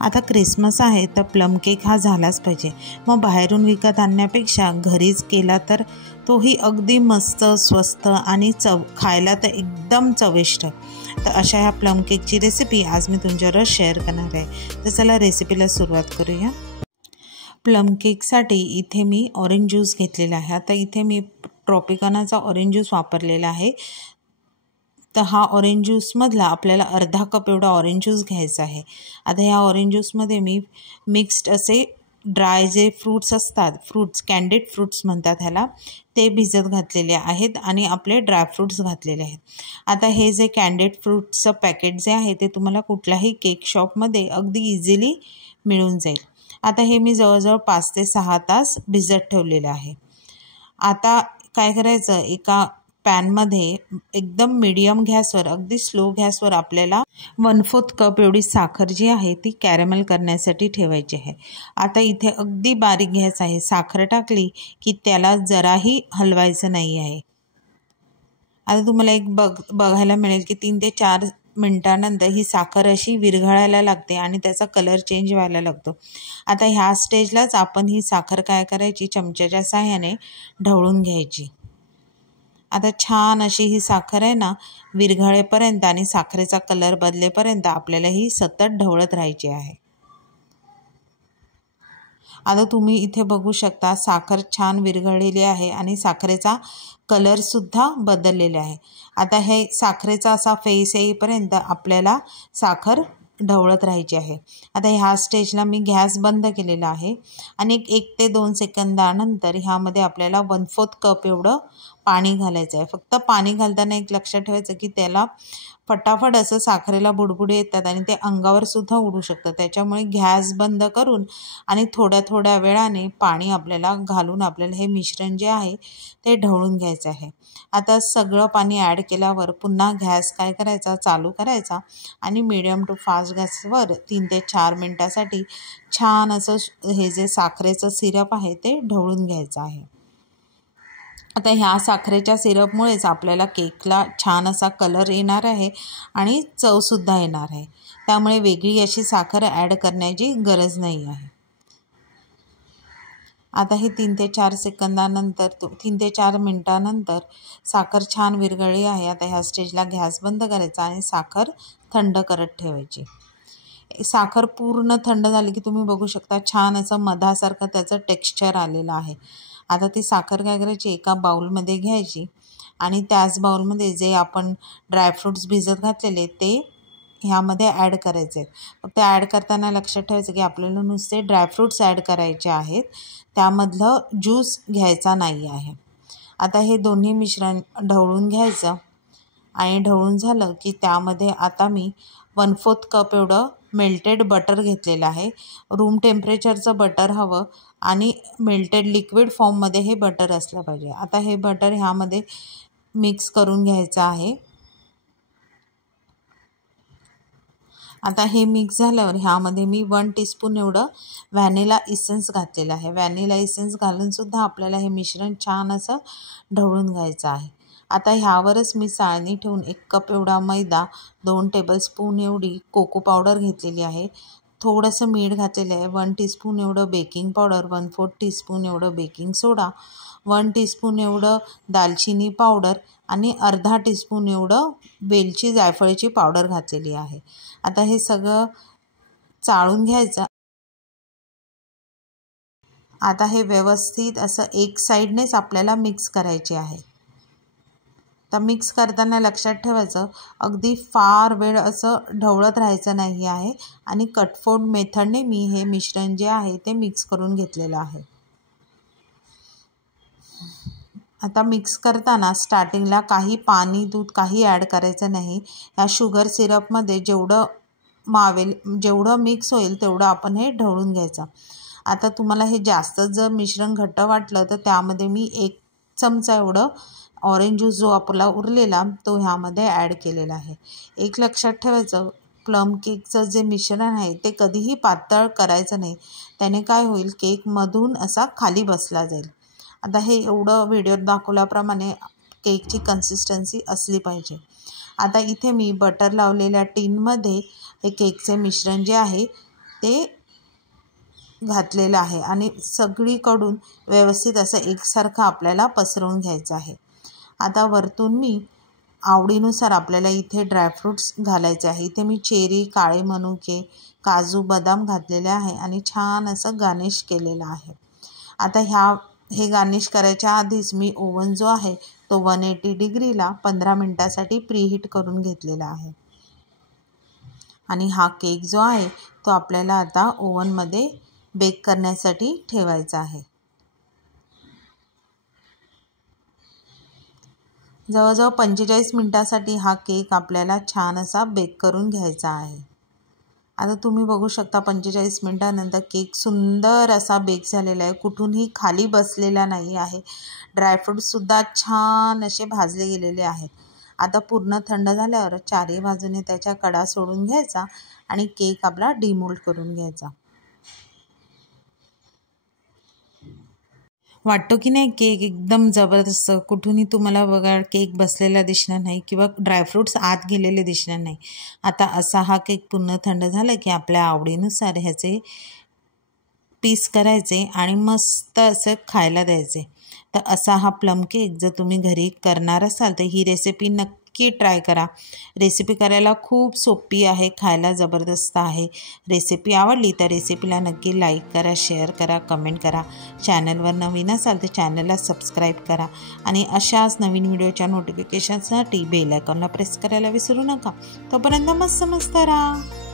आता क्रिसमस आहे तर प्लम केक हा झालाच पाहिजे। मग बाहेरून विकत आणण्यापेक्षा घरीच केला तर तोही अगदी मस्त, स्वस्त आणि खायला तर एकदम चविष्ट। तर अशा ह्या प्लम केकची रेसिपी आज मी तुमच्याबरोबर शेअर करणार आहे। तर चला रेसिपीला सुरुवात करूया। प्लम केकसाठी इथे मी ऑरेंज ज्यूस घेतलेला आहे। आता इथे मी ट्रॉपिकानाचा ऑरेंज ज्यूस वापरलेला आहे। तर हा ऑरेंज ज्यूसमधला आपल्याला अर्धा कप एवढा ऑरेंज ज्यूस घ्यायचा आहे। आता ह्या ऑरेंज ज्यूसमध्ये मी मिक्स्ड असे ड्राय जे फ्रूट्स असतात, कॅन्डिड फ्रूट्स म्हणतात ह्याला, ते भिजत घातलेले आहेत आणि आपले ड्रायफ्रूट्स घातलेले आहेत। आता हे जे कॅन्डिड फ्रूट्सचं पॅकेट जे आहे ते तुम्हाला कुठल्याही केक शॉपमध्ये अगदी इझिली मिळून जाईल। आता हे मी जवळजवळ 5 ते 6 तास भिजत ठेवलेलं आहे। आता काय करायचं, एका पॅनमध्ये एकदम मीडियम गॅसवर, अगदी स्लो गॅसवर आपल्याला 1/4 कप एवढी साखर जी आहे ती कॅरेमल करण्यासाठी ठेवायची आहे। आता इथे अगदी बारीक गॅस आहे। साखर टाकली की त्याला जराही हलवायचं नाही आहे। आता तुम्हाला एक बघायला मिळेल की 3 ते 4 मिनिटानंतर ही साखर अशी विरघळायला लागते आणि त्याचा कलर चेंज व्हायला लागतो। आता ह्या स्टेजलाच आपण ही साखर काय करायची, चमच्याच्या साहाय्याने ढवळून घ्यायची। आता छान अशी ही साखर आहे ना, विरघळेपर्यंत आणि साखरेचा कलर बदलेपर्यंत आपल्याला ही सतत ढवळत राहायची आहे। आता तुम्ही इथे बघू शकता साखर छान विरघळलेली आहे आणि साखरेचा कलरसुद्धा बदललेला आहे। आता हे साखरेचा असा फेस येईपर्यंत आपल्याला साखर ढवळत राहायची आहे। आता ह्या स्टेजला मी गॅस बंद केलेला आहे आणि 1 ते 2 सेकंदानंतर ह्यामध्ये आपल्याला 1/4 कप एवढं पाणी घालायचं आहे। फक्त पाणी घालताना एक लक्षात ठेवायचं की त्याला फटाफट असं साखरेला बुडबुडे येतात आणि ते अंगावर सुद्धा उडू शकतं। त्याच्यामुळे गॅस बंद करून आणि थोड्या थोड्या वेळाने पाणी आपल्याला घालून आपल्याला हे मिश्रण जे आहे ते ढवळून घ्यायचं आहे। आता सगळं पाणी ॲड केल्यावर पुन्हा गॅस काय करायचा, चालू करायचा आणि मीडियम टू फास्ट गॅसवर 3 ते 4 मिनिटासाठी छान असं हे जे साखरेचं सिरप आहे ते ढवळून घ्यायचं आहे। आता ह्या साखरेच्या सिरपमुळेच आपल्याला केकला छान असा कलर येणार आहे आणि चवसुद्धा येणार आहे। त्यामुळे वेगळी अशी साखर ॲड करण्याची गरज नाही आहे। आता हे 3 ते 4 सेकंदानंतर 3 ते 4 मिनिटानंतर साखर छान विरघळली आहे। आता ह्या स्टेजला गॅस बंद करायचा आणि साखर थंड करत ठेवायची। साखर पूर्ण थंड झाली की तुम्ही बघू शकता छान असं मधासारखं त्याचं टेक्स्चर आलेलं आहे। आता ती साखर काय करायची, एका बाउलमध्ये घ्यायची आणि त्याच बाउलमध्ये जे आपण ड्रायफ्रूट्स भिजत घातलेले ते ह्यामध्ये ॲड करायचे। फक्त ॲड करताना लक्षात ठेवायचं की आपल्याला नुसते ड्रायफ्रूट्स ॲड करायचे आहेत, त्यामधलं ज्यूस घ्यायचा नाही आहे। आता हे दोन्ही मिश्रण ढवळून घ्यायचं आणि ढवळून झालं की त्यामध्ये आता मी 1/4 कप एवढं मेल्टेड बटर घेतलेलं आहे। रूम टेम्परेचरचं बटर हवं आणि मेल्टेड लिक्विड फॉर्ममध्ये हे बटर असलं पाहिजे। आता हे बटर ह्यामध्ये मिक्स करून घ्यायचं आहे। आता हे मिक्स झाल्यावर ह्यामध्ये मी 1 टीस्पून एवढं व्हॅनिला इसेन्स घातलेलं आहे। व्हॅनिला इसेन्स घालूनसुद्धा आपल्याला हे मिश्रण छान असं ढवळून घ्यायचं आहे। आता ह्यावरच मी चाळणी ठेवून 1 कप एवढा मैदा, 2 टेबलस्पून एवढी कोको पावडर घेतलेली आहे, थोडंसं मीठ घातलेलं आहे, 1 टीस्पून एवढं बेकिंग पावडर, 1/4 टीस्पून एवढं बेकिंग सोडा, 1 टीस्पून एवढं दालचिनी पावडर आणि अर्धा टीस्पून एवढं वेलची जायफळची पावडर घातलेली आहे। आता हे सगळं चाळून घ्यायचं। आता हे व्यवस्थित असं एक साईडनेच आपल्याला मिक्स करायचे आहे। तर मिक्स करताना लक्षात ठेवायचं अगदी फार वेळ असं ढवळत राहायचं नाही आहे आणि कटफोड मेथडने मी हे मिश्रण जे आहे ते मिक्स करून घेतलेलं आहे। आता मिक्स करताना स्टार्टिंगला काही पाणी, दूध काही ॲड करायचं नाही। ह्या शुगर सिरपमध्ये जेवढं मावेल, जेवढं मिक्स होईल तेवढं आपण हे ढवळून घ्यायचं। आता तुम्हाला हे जास्त जर मिश्रण घट्ट वाटलं तर त्यामध्ये मी 1 चमचा एवढं ऑरेंज ज्यूस जो आपला उरलेला तो ह्यामध्ये ॲड केलेला आहे। एक लक्षात ठेवायचं, प्लम केकचं जे मिश्रण आहे ते कधीही पातळ करायचं नाही, त्याने काय होईल, केक मधून असा खाली बसला जाईल। आता हे एवढं व्हिडिओत दाखवल्याप्रमाणे केकची कन्सिस्टन्सी असली पाहिजे। आता इथे मी बटर लावलेल्या टीनमध्ये हे केकचे मिश्रण जे आहे ते घातलेलं आहे आणि सगळीकडून व्यवस्थित असं एकसारखं आपल्याला पसरवून घ्यायचं आहे. आता वरतून मी आवडीनुसार आपल्याला इथे ड्रायफ्रूट्स घालायचे आहे. इथे मी चेरी, काळे मनुके, काजू, बदाम घातलेले आहे आणि छान असं गार्निश केलेलं आहे. आता हे गार्निश करायच्या आधीच मी ओव्हन जो आहे तो 180 डिग्रीला 15 मिनटासाठी प्रीहीट करून घेतलेला आहे. आणि हा केक जो आहे तो आपल्याला आता ओव्हनमध्ये बेक करण्यासाठी ठेवायचा आहे. जवळजवळ 45 मिनटासाठी हा केक आपल्याला छान असा बेक करून घ्यायचा आहे. आता तुम्ही बघू शकता 45 मिनटानंतर केक सुंदर असा बेक झालेला आहे. कुठूनही खाली बसलेला नाही आहे. ड्रायफ्रूटसुद्धा छान असे भाजले गेलेले आहेत. आता पूर्ण थंड झाल्यावर चारही बाजूने त्याच्या कडा सोडून घ्यायचा आणि केक आपला डिमोल्ड करून घ्यायचा. वाटतो की नाही केक एकदम जबरदस्त. कुठूनही तुम्हाला बघा केक बसलेला दिसणार नाही किंवा ड्रायफ्रूट्स आत गेलेले दिसणार नाही. आता असा हा केक पूर्ण थंड झाला की आपल्या आवडीनुसार ह्याचे पीस करायचे आणि मस्त असं खायला द्यायचे. तर असा हा प्लम केक जर तुम्ही घरी करणार असाल तर ही रेसिपी नक्की ट्राय करा. रेसिपी करायला खूप सोपी आहे, खायला जबरदस्त आहे. रेसिपी आवडली तर रेसिपीला नक्की लाईक करा, शेअर करा, कमेंट करा. चॅनलवर नवीन असाल तर चॅनलला सबस्क्राईब करा आणि अशाच नवीन व्हिडिओच्या नोटिफिकेशनसाठी बेल आयकॉनला प्रेस करायला विसरू नका. तोपर्यंत मस्त राहा.